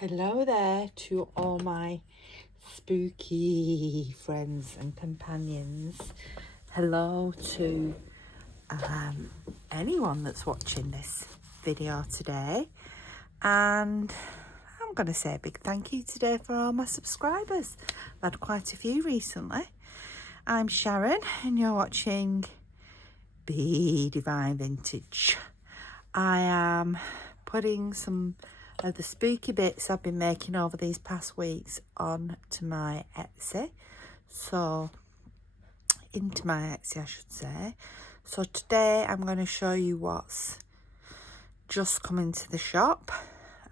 Hello there to all my spooky friends and companions. Hello to anyone that's watching this video today. And I'm going to say a big thank you today for all my subscribers. I've had quite a few recently. I'm Sharon and you're watching Be Divine Vintage. I am putting some of the spooky bits I've been making over these past weeks on to my Etsy. So, into my Etsy I should say. So today I'm going to show you what's just come into the shop.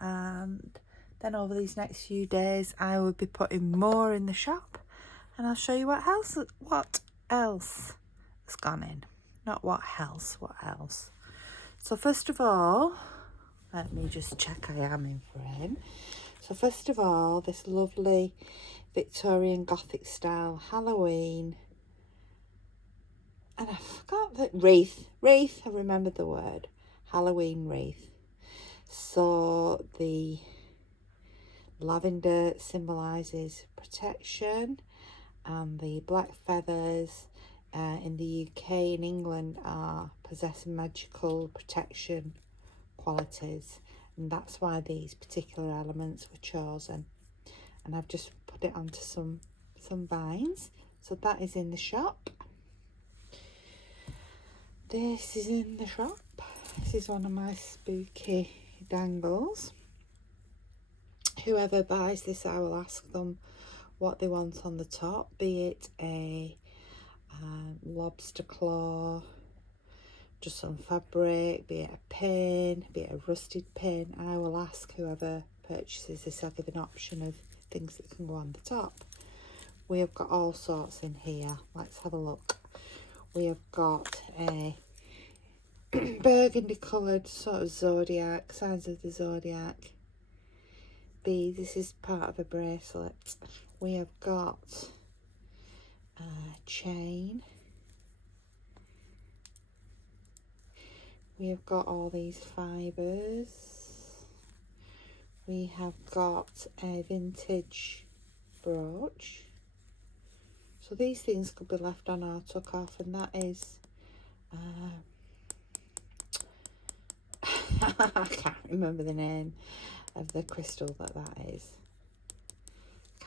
And then over these next few days I will be putting more in the shop. And I'll show you what else has gone in. Not what else, what else. So first of all, let me just check I am in frame. So first of all, this lovely Victorian Gothic style Halloween. And I forgot that wreath, I remember the word. Halloween wreath. So the lavender symbolises protection, and the black feathers in the UK and England are possessing magical protection qualities, and that's why these particular elements were chosen. And I've just put it onto some vines, so that is in the shop. This is in the shop. This is one of my spooky dangles. Whoever buys this, I will ask them what they want on the top, be it a lobster claw, just some fabric, be it a pin, be it a rusted pin. I will ask whoever purchases this. I'll give an option of things that can go on the top. We have got all sorts in here. Let's have a look. We have got a burgundy coloured sort of zodiac, signs of the zodiac bead. This is part of a bracelet. We have got a chain. We have got all these fibres. We have got a vintage brooch. So these things could be left on or took off, and that is I can't remember the name of the crystal that is.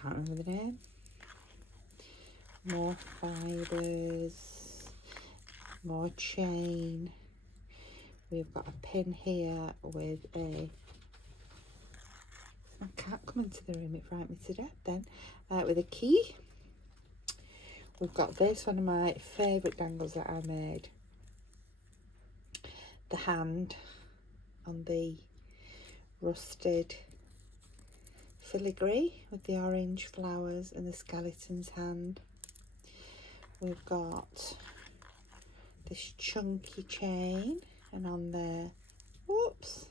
Can't remember the name. More fibres, more chain. We've got a pin here with a, I can't come into the room, it frightened me to death then, with a key. We've got this, one of my favourite dangles that I made. The hand on the rusted filigree with the orange flowers and the skeleton's hand. We've got this chunky chain, and on there, whoops,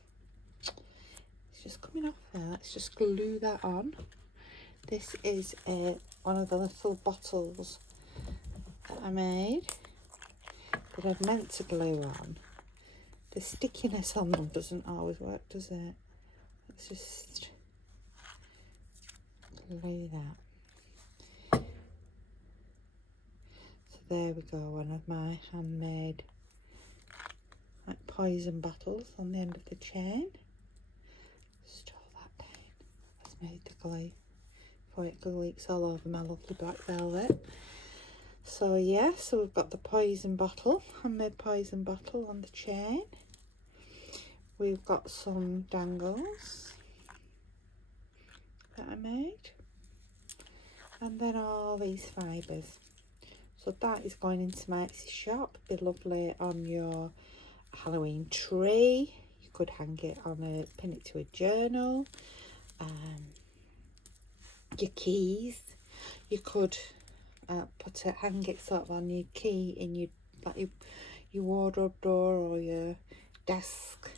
it's just coming off there. Let's just glue that on. This is one of the little bottles that I made that I've meant to glue on. The stickiness on them doesn't always work, does it? Let's just glue that. So there we go, one of my handmade like poison bottles on the end of the chain. Just hold that down. Let's make the glue before it leaks all over my lovely black velvet. So yeah, so we've got the poison bottle, handmade poison bottle on the chain. We've got some dangles that I made, and then all these fibres. So that is going into my Etsy shop. Be lovely on your Halloween tree. You could hang it on pin it to a journal. Your keys. You could hang it sort of on your key in your wardrobe door or your desk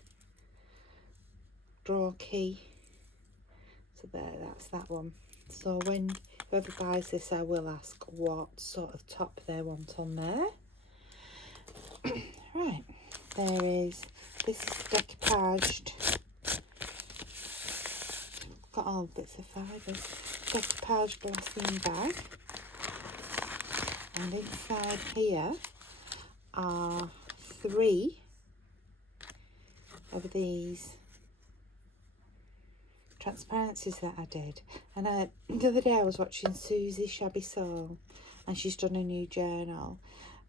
drawer key. So there, that's that one. So when whoever buys this, I will ask what sort of top they want on there. Right, this is decoupaged at all the bits of fibres. Decoupage glassine bag. And inside here are 3 of these transparencies that I did. And the other day I was watching Susie Shabby Soul, and she's done a new journal,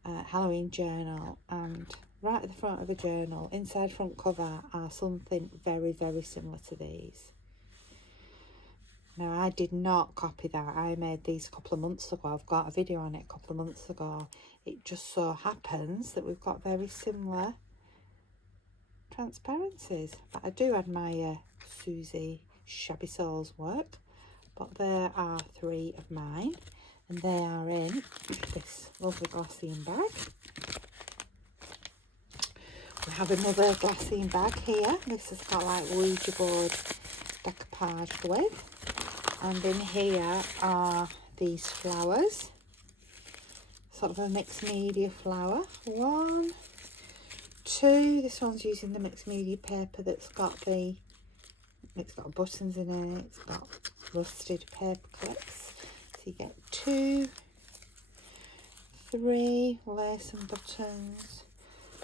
Halloween journal, and right at the front of the journal, inside front cover, are something very, very similar to these. Now, I did not copy that. I made these a couple of months ago. I've got a video on it a couple of months ago. It just so happens that we've got very similar transparencies. But I do admire Susie Shabby Soul's work. But there are 3 of mine. And they are in this lovely glassine bag. We have another glassine bag here. This has got like Ouija board decoupage with. And in here are these flowers. Sort of a mixed media flower. 1, 2. This one's using the mixed media paper that's got it's got buttons in it. It's got rusted paper clips. So you get 2, 3 lace and buttons.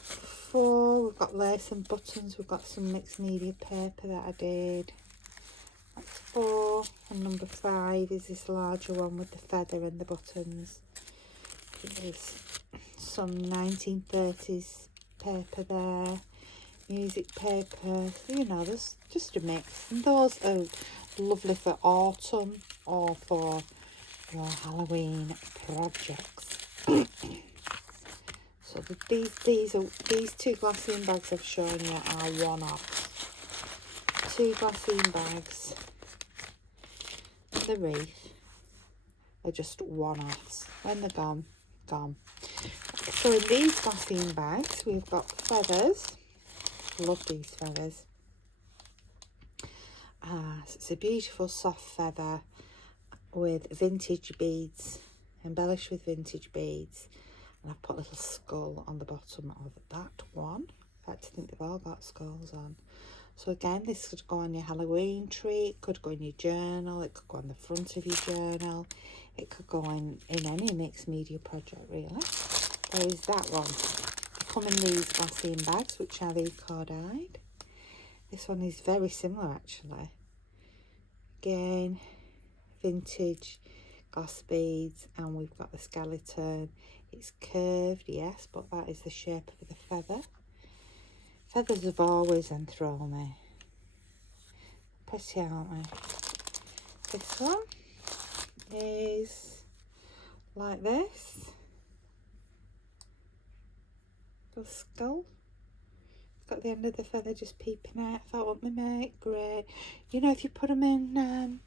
4, we've got lace and buttons. We've got some mixed media paper that I did. That's 4. And number 5 is this larger one with the feather and the buttons. There's some 1930s paper there. Music paper. You know, there's just a mix. And those are lovely for autumn or for your Halloween projects. So these 2 glassine bags I've shown you are one-offs. 2 glassine bags and the wreath are just one-offs. When they're gone, gone. So in these glassine bags we've got feathers. Love these feathers. So it's a beautiful soft feather with vintage beads, embellished with vintage beads. And I've put a little skull on the bottom of that one. In fact, I think they've all got skulls on. So again, this could go on your Halloween tree, it could go in your journal, it could go on the front of your journal, it could go in any mixed media project really. There is that one. They come in these glassine bags, which are eco-dyed. This one is very similar actually. Again, vintage glass beads, and we've got the skeleton. It's curved, yes, but that is the shape of the feather. Feathers have always enthralled me. Pretty, aren't they? This one is like this. The skull. It's got the end of the feather just peeping out. I thought, wouldn't they make great? You know, if you put them in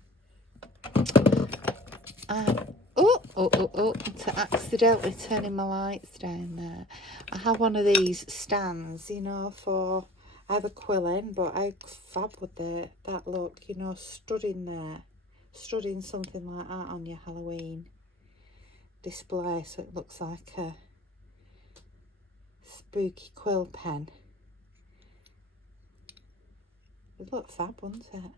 to accidentally turning my lights down there. I have one of these stands, you know, for either quilling, but I fab with that look, you know, studding something like that on your Halloween display, so it looks like a spooky quill pen. It'd look fab, wouldn't it?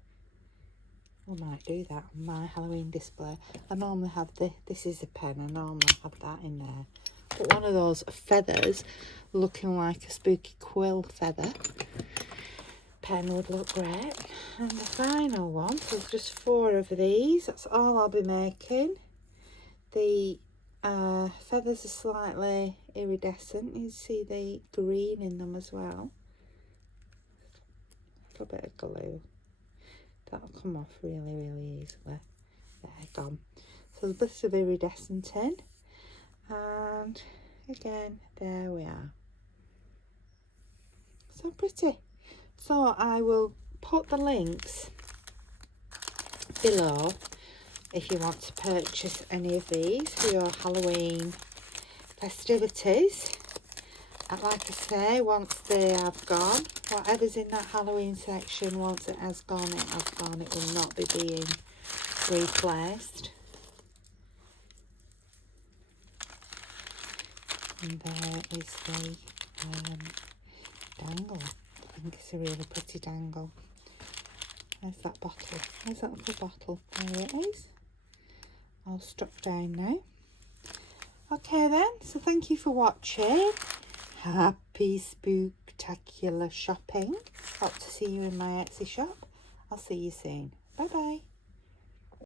I might do that on my Halloween display. I normally have this is a pen, I normally have that in there. But one of those feathers looking like a spooky quill feather pen would look great. And the final one, so there's just 4 of these. That's all I'll be making. The feathers are slightly iridescent. You see the green in them as well. A little bit of glue. That'll come off really, really easily. There, gone. So there's bits of iridescent in. And again, there we are. So pretty. So I will put the links below if you want to purchase any of these for your Halloween festivities. And like I say, once they have gone, whatever's in that Halloween section, once it has gone, it has gone. It will not be being replaced. And there is the dangle. I think it's a really pretty dangle. Where's that bottle? Where's that little bottle? There it is. All stuck down now. Okay then, so thank you for watching. Happy spooktacular shopping. Hope to see you in my Etsy shop. I'll see you soon. Bye bye.